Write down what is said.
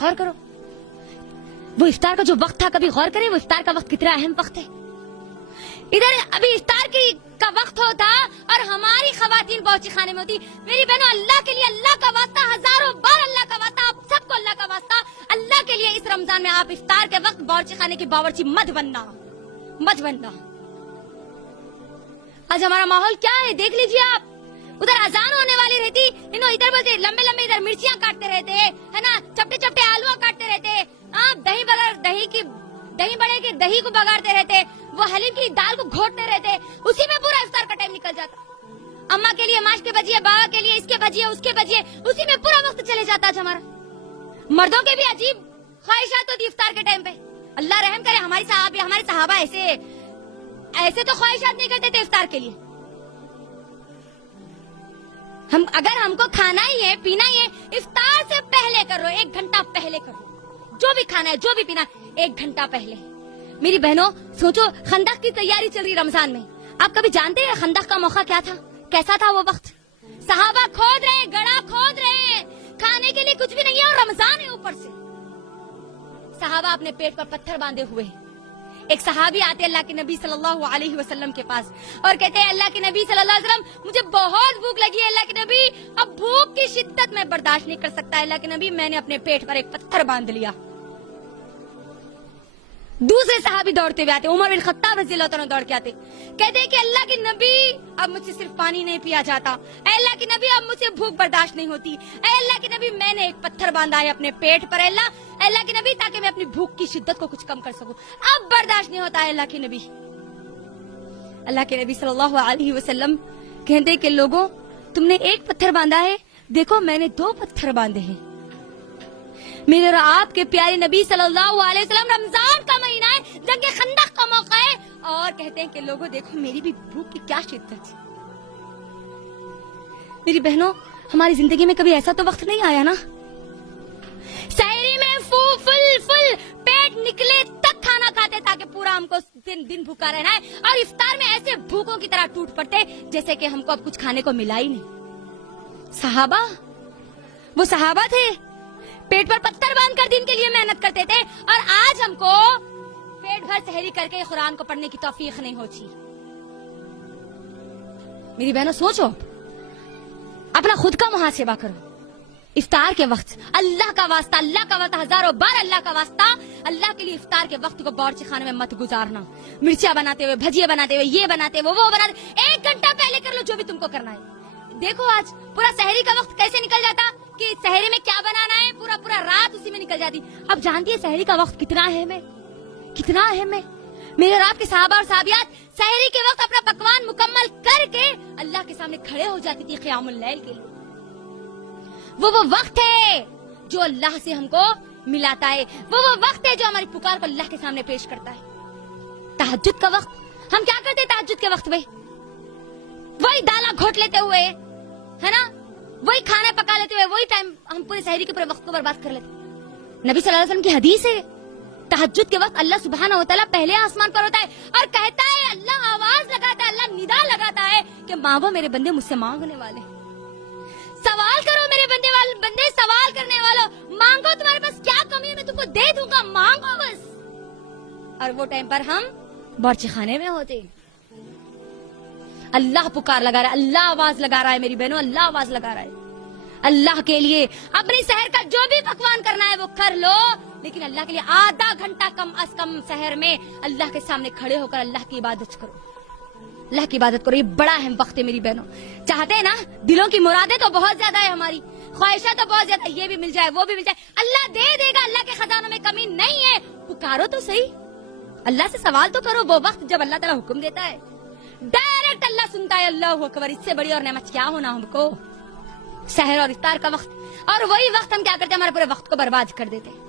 غور کرو وہ افطار کا جو وقت تھا, کبھی غور کریں وہ افطار کا وقت کتنا اہم وقت ہے. ادھر ابھی افطار کا وقت ہوتا اور ہماری خواتین باورچی خانے میں ہوتی. میری بہنوں اللہ کے لیے, اللہ کا واسطہ, ہزاروں بار اللہ کا واسطہ, آپ سب کو اللہ کا واسطہ, اللہ کے لیے اس رمضان میں آپ افطار کے وقت باورچی خانے کی باورچی مت بننا. آج ہمارا ماحول کیا ہے دیکھ لیجیے آپ. ادھر اذان ہونے والی رہتی, انہوں ادھر بولتے لمبے لمبے ادھر مرچیاں کاٹتے رہتے ہے نا, چپٹے چپٹے آلو کاٹتے رہتے, دہی بغیر دہی بڑے کے دہی کو بگاڑتے رہتے, وہ حلیم کی دال کو گھوٹتے رہتے, اسی میں پورا افطار کا ٹائم نکل جاتا. اماں کے لیے ماش کے بجیے, بابا کے لیے اس کے بجیے, اس کے بجیے, اسی میں پورا وقت چلے جاتا. آج ہمارا مردوں کے بھی عجیب خواہشات ہوتی افطار کے ٹائم پہ. اللہ رحم کرے, ہمارے صحابہ ایسے تو خواہشات نہیں کرتے تھے افطار کے لیے. اگر ہم کو کھانا ہی ہے, پینا ہی ہے, افطار سے پہلے کرو, 1 گھنٹہ پہلے کرو. جو بھی کھانا ہے, جو بھی پینا, 1 گھنٹہ پہلے. میری بہنوں سوچو, خندق کی تیاری چل رہی رمضان میں. آپ کبھی جانتے ہیں خندق کا موقع کیا تھا, کیسا تھا وہ وقت؟ صحابہ کھود رہے, گڑھا کھود رہے, کھانے کے لیے کچھ بھی نہیں ہے اور رمضان ہے اوپر سے. صحابہ اپنے پیٹ پر پتھر باندھے ہوئے. ایک صحابی آتے اللہ کے نبی صلی اللہ علیہ وسلم کے پاس اور کہتے ہیں اللہ کے نبی صلی اللہ علیہ وسلم مجھے بہت بھوک لگی ہے. اللہ کے نبی اب بھوک کی شدت میں برداشت نہیں کر سکتا. اللہ کے نبی میں نے اپنے پیٹ پر ایک پتھر باندھ لیا. دوسرے صحابی دوڑتے ہوئے آتے, عمر بن خطاب رضی اللہ عنہ دوڑ کے آتے, کہتے ہیں کہ اللہ کے نبی اب مجھ سے صرف پانی نہیں پیا جاتا, اے اللہ کے نبی اب مجھ سے بھوک برداشت نہیں ہوتی, اے اللہ کے نبی میں نے ایک پتھر باندھا ہے اپنے پیٹ پر, اللہ کے نبی تاکہ میں اپنی بھوک کی شدت کو کچھ کم کر سکوں, اب برداشت نہیں ہوتا ہے اللہ کے نبی. اللہ کے نبی صلی اللہ علیہ وسلم کہتے کہ لوگوں تم نے ایک پتھر باندھا ہے, دیکھو میں نے 2 پتھر باندھے ہیں. میرے اور آپ کے پیارے نبی صلی اللہ علیہ وسلم, رمضان کا مہینہ ہے, جنگ خندق کا موقع ہے, اور کہتے ہیں کہ لوگوں دیکھو میری بھی بھوک کی کیا شدت ہے. میری بہنوں ہماری زندگی میں کبھی ایسا تو وقت نہیں آیا نا, سحری میں فل پیٹ نکلے تک کھانا کھاتے تاکہ پورا ہم کو دن بھوکا رہنا ہے, اور افطار میں ایسے بھوکوں کی طرح ٹوٹ پڑتے جیسے کہ ہم کو اب کچھ کھانے کو ملا ہی نہیں. صحابہ, وہ صحابہ تھے, پیٹ پر پتھر باندھ کر دن کے لیے محنت کرتے تھے, اور آج ہم کو پیٹ بھر سحری کر کے قرآن کو پڑھنے کی توفیق نہیں ہوتی. میری بہنوں سوچو, اپنا خود کا محاسبہ کرو. افطار کے وقت اللہ کا واسطہ, ہزاروں بار اللہ کا واسطہ, اللہ کے لیے افطار کے وقت کو باورچی خانے میں مت گزارنا. مرچیاں بناتے ہوئے, بھجیے بناتے ہوئے, یہ بناتے ہوئے, وہ بناتے, 1 گھنٹہ پہلے کر لو جو بھی تم کو کرنا ہے. دیکھو آج پورا سحری کا وقت کیسے نکل جاتا کہ سحری میں کیا بنانا ہے, پورا رات اسی میں نکل جاتی. اب جانتی ہے سحری کا وقت کتنا اہم ہے, کتنا اہم ہے. میرے اور آپ کے صحابہ اور صحابیات سحری کے وقت اپنا پکوان مکمل کر کے اللہ کے سامنے کھڑے ہو جاتی تھی قیام اللیل کے لیے. وہ وقت ہے جو اللہ سے ہم کو ملاتا ہے, وہ وقت ہے جو ہماری پکار کو اللہ کے سامنے پیش کرتا ہے. تہجد کا وقت ہم کیا کرتے, تہجد کے وقت میں وہی دالا گھوٹ لیتے ہوئے ہے نا, وہی کھانا پکا لیتے ہوئے, وہی ٹائم ہم پورے سحری کے پورے وقت کو برباد کر لیتے. نبی صلی اللہ علیہ وسلم کی حدیث ہے, تہجد کے وقت اللہ سبحانہ و تعالیٰ پہلے آسمان پر ہوتا ہے اور کہتا ہے, اللہ آواز لگاتا ہے, اللہ ندا لگاتا ہے کہ مانگو میرے بندے مجھ سے مانگنے والے, سوال کرو میرے بندے سوال کرنے والوں, مانگو تمہارے پاس کیا کمی ہے میں تم کو دے دوں گا, مانگو بس. اور وہ ٹائم پر ہم باورچی خانے میں ہوتے. اللہ پکار لگا رہا ہے, اللہ آواز لگا رہا ہے میری بہنوں, اللہ آواز لگا رہا ہے. اللہ کے لیے اپنی سحر کا جو بھی پکوان کرنا ہے وہ کر لو, لیکن اللہ کے لیے آدھا گھنٹہ کم از کم سحر میں اللہ کے سامنے کھڑے ہو کر اللہ کی عبادت کرو, اللہ کی عبادت کرو. یہ بڑا اہم وقت ہے میری بہنوں. چاہتے ہیں نا, دلوں کی مرادیں تو بہت زیادہ ہے, ہماری خواہشات تو بہت زیادہ, یہ بھی مل جائے, وہ بھی مل جائے, اللہ دے دے گا, اللہ کے خزانوں میں کمی نہیں ہے. پکارو تو صحیح, اللہ سے سوال تو کرو. وہ وقت جب اللہ تعالیٰ حکم دیتا ہے ڈائریکٹ اللہ سنتا ہے. اللہ اکبر, اس سے بڑی اور نعمت کیا ہونا ہم کو. سحر اور افطار کا وقت, اور وہی وقت ہم کیا کرتے ہیں, ہمارے پورے وقت کو برباد کر دیتے ہیں.